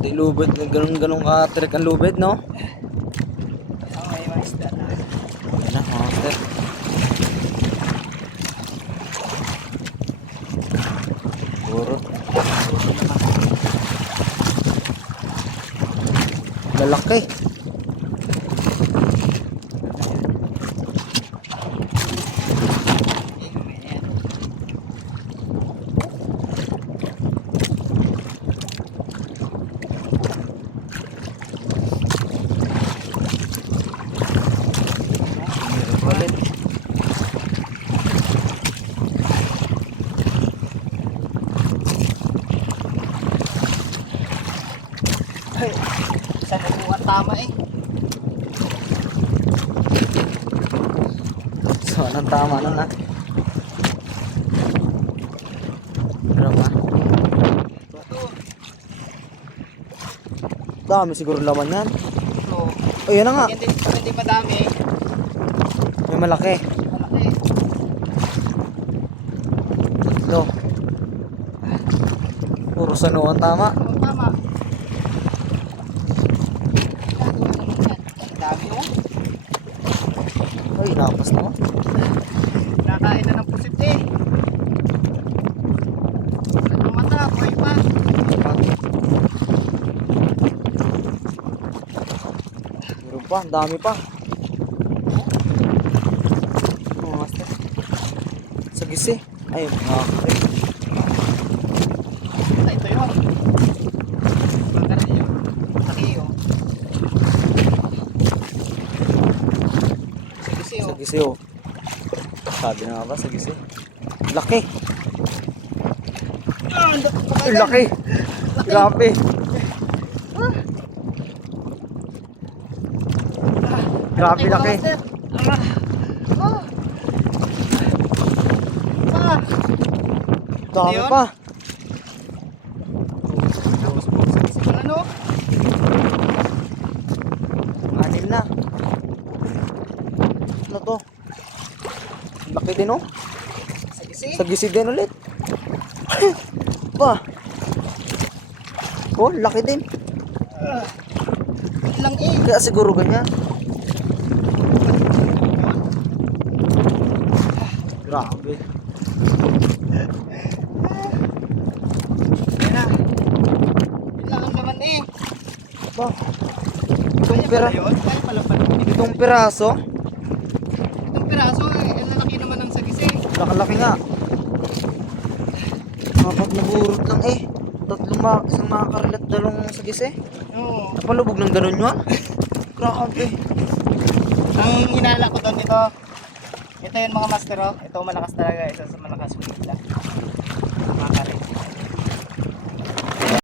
Pati lubid, ganun ganun ka trick ang lubid, no? Ang may mga isda na. Yan na, mga. Puro. Lalaki. Ayan. Meron ulit. Ay, sa nabuhan tama eh. So, anong tama nun? Meron ka? Ito, Dami siguro laman yan. ito. Oh, yan na nga. Hindi, hindi madami. May malaki. Malaki. Ito. Puro sanuan tama. Oo, tama. Ginagawa naman yan. Oh. Ay, napas naman. Nakain na ng pusit eh. Ang mata, buhay pa. Meron pa, dami pa. Oh. Sa gisi. Ay, nakakari. Ah, ito yun. Pagkaroon yun. Laki oh. Sige siyo. Sa gisi oh. Sabi na nga ba, sa gisi. Laki. Ay, laki. Grabe. Grabe laki. Dami pa. Ano? Anil na. Ano to? Laki din oh. Sa gisi. Sa gisi din ulit. pa. Oh, laki din. Yun lang eh. Kaya siguro ganyan. Grabe. Na. Pa. Itong pira, itong piraso, Itong piraso, eh, ang lalaki naman ng laki-laki nga. Apat na burot lang eh. Tatlong ma isang makakarilat dalawang sa gisi. Oo. Napalubog ng ganun yun. Grabe. Ang inala ko doon ito, ito yung mga master oh. Ito malakas talaga, isa sa malakas isda.